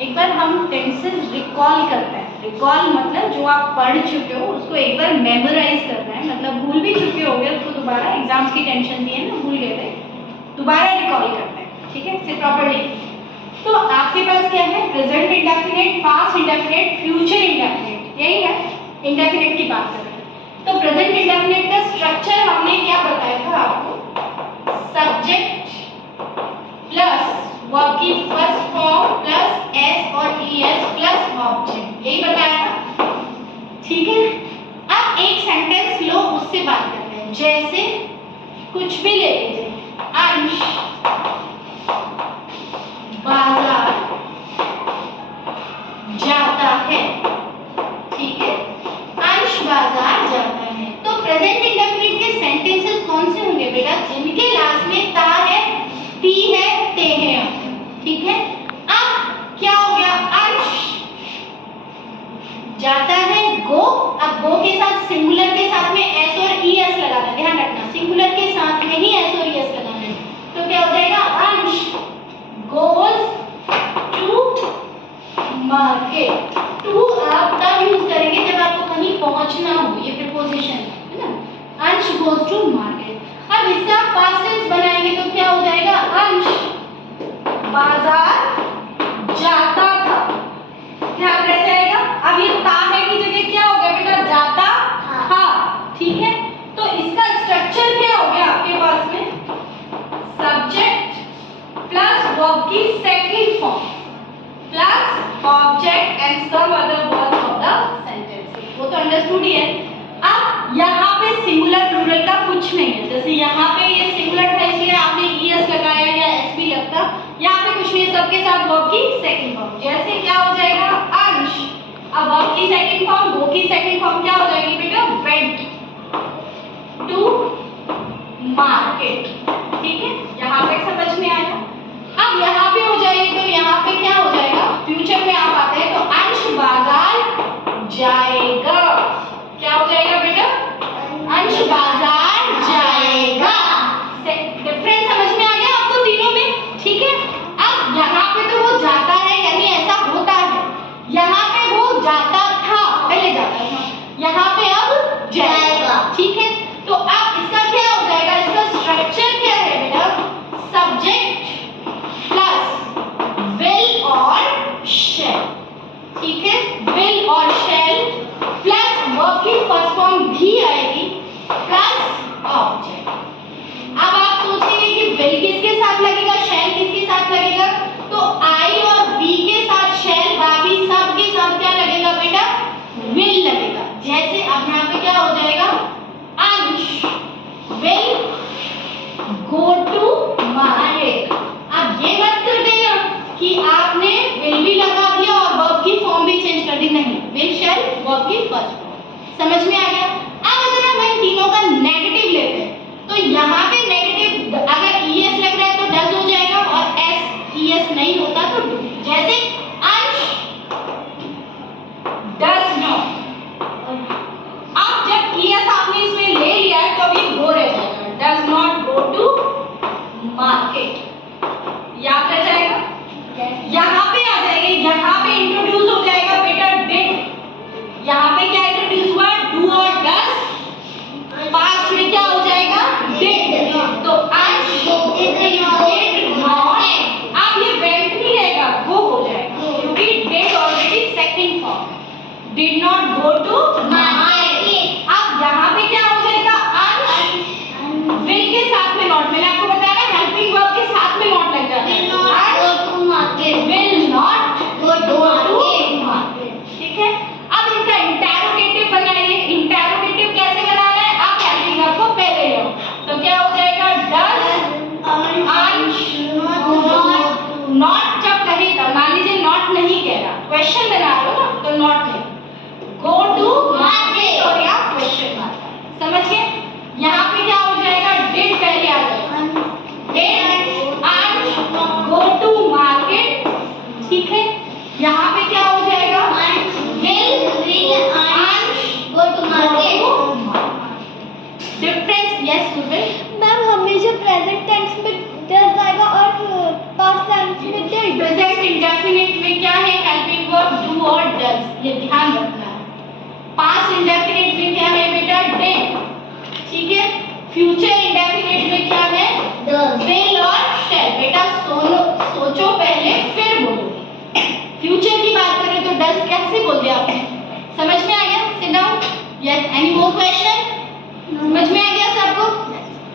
एक बार हम tenses recall करते हैं। रिकॉल मतलब जो आप पढ़ चुके हो उसको एक बार मेमोराइज करना है, मतलब भूल भी चुके होगे उसको दोबारा, एग्जाम्स की टेंशन थी है ना, भूल गए थे, दोबारा रिकॉल करते हैं, ठीक है, से प्रॉपर्ली। तो आपके पास क्या है, present indefinite, past indefinite, future indefinite, यही है, इंडेफिनिट की बात कर रहे हैं। तो प्रेजेंट इंडेफिनिट का स्ट्रक्चर हमने क्या बताया था आपको, सब्जेक्ट प्लस वर्ब की फर्स्ट फॉर्म प्लस एस और ईएस प्लस ऑब्जेक्ट, यही बताया था, ठीक है। अब एक सेंटेंस लो, उससे बात करते हैं। जैसे कुछ भी ले लीजिए, अंश बाजार जाता है, ठीक है, अंश बाजार जाता है। तो प्रेजेंट इंडेफिनिट के सेंटेंसेस कौन से होंगे बेटा, जिनके लास्ट में ता है, ती है, ते है, ठीक है। अब क्या हो गया, अंश जाता है, गो, अब गो के साथ सिंगुलर के साथ में एस और ई एस लगाना, ध्यान रखना, सिंगुलर के साथ में ही एस और ई एस लगाना है। तो क्या हो जाएगा, अंश goes to market। to आप तब यूज करेंगे जब आपको कहीं पहुंचना हो, ये प्रीपोजिशन है ना, अंश goes to market। अब इसका पास्ट टेंस बनाएंगे तो क्या हो जाएगा, अंश बाजार जाता था, क्या रह जाएगा। अब ये ता है की जगह क्या हो गया बेटा, जाता था, ठीक है। तो इसका स्ट्रक्चर क्या हो गया आपके पास में, सब्जेक्ट प्लस वर्ब की second form plus object and some other words of the sentence, वो तो अंडरस्टूड ही है। अब यहाँ पे सिंगुलर प्लूरल का कुछ नहीं है, जैसे यहाँ पे ये सिंगुलर था इसलिए आपने ईएस लगाया या एस भी लगता, यहाँ पे कुछ नहीं, सबके साथ वर्ब की सेकंड फॉर्म। जैसे क्या हो जाएगा, अंश, अब वर्ब की सेकंड फॉर्म, गो की सेकंड फॉर्म क्या हो जाएगी बेटा, वेंट टू मार्केट, ठीक है, यहाँ पे समझ में आया। अब यहाँ पे हो जाएगी तो यहाँ पे क्या हो जाएगा, फ्यूचर में आप आते हैं तो अंश बाजार जाएगा, क्या हो जाएगा बेटा, अंश बाजार जाएगा। डिफरेंस समझ में आ गया आपको तीनों में, ठीक है। अब यहाँ पे तो वो जाता है यानी ऐसा होता है, यहाँ पे वो जाता था, पहले जाता था, यहाँ पे अब जाएगा, ठीक है। तो अब इसका क्या हो जाएगा, इसका स्ट्रक्चर क्या है बेटा, सब्जेक्ट प्लस विल और शैल, ठीक है, विल और शैल प्लस वर्ब की फर्स्ट फॉर्म भी आएगी प्लस ऑब्जेक्ट। अब आप सोचेंगे कि विल किसके साथ लगेगा, शैल किसके साथ लगेगा, तो आई और वी के साथ शैल, बाकी सब के साथ क्या लगेगा बेटा, विल लगेगा। जैसे अब यहाँ पे क्या हो जाएगा, अंश विल गो टू मार्केट। अब ये मत कर देना कि आपने विल भी लगा दिया और वर्ब की फॉर्म भी चेंज कर दी, नहीं, विल शैल वर्ब की फर्स्ट फॉर्म, समझ में आ गया। अब अगर हम इन तीनों का नेगेटिव लेते हैं तो यहाँ पे नेगेटिव अगर ईएस लग रहा है तो डज हो जाएगा और एस ईएस नहीं होता तो डू। जैसे अंश डज नॉट, अब जब ईएस आपने इसमें ले लिया है तो अब ये गो रह जाएगा, does not go to market, याद रह जाएगा। यहाँ पे आ जाएंगे, यहाँ पे इंट्रोड्यूस हो जाएगा बेटा डिड, यहाँ पे क्या इंट्रोड्यूस हुआ, डू और डज, पास्ट में क्या हो जाएगा, डिड, तो अंश डिड नॉट, अब ये वेंट नहीं रहेगा, गो हो जाएगा, क्योंकि डिड ऑलरेडी सेकंड फॉर्म है, did not go to market. अब यहाँ पे क्या हो जाएगा, अंश विल के साथ में नॉट, मैंने आपको बताया ना हेल्पिंग वर्ब के साथ में नॉट लग जाता है, will not go to market, ठीक है। अब इनका इंटरोगेटिव बनाइए, इंटरोगेटिव कैसे बनाना है, आप हेल्पिंग वर्ब को पहले लो, तो क्या हो जाएगा, डज अंश नॉट, जब कहेगा, मान लीजिए नॉट नहीं कह रहा, क्वेश्चन बना रहे हो ना, तो नॉट नहीं, गो टू मार्केट और या क्वेश्चन मार्क, समझ गए। यहाँ पे क्या हो जाएगा, डिड पहले आ जाएगा, डिड अंश गो टू मार्केट, ठीक है। यहाँ पे क्या हो जाएगा, विल अंश go to market. Difference, yes ma'am हमेशा प्रेजेंट टेंस में डज आएगा और पास्ट टेंस में डिड। प्रेजेंट इंडेफिनिट इंडेफिनिट में क्या है? हेल्पिंग वर्ब डू और डज, ये ध्यान रखना है। पास्ट इंडेफिनिट में क्या है बेटा? डिड, ठीक है। फ्यूचर इंडेफिनिट में क्या है? विल और शैल। बेटा सोचो पहले फिर बोलो। फ्यूचर की बात करें तो डज कैसे बोलते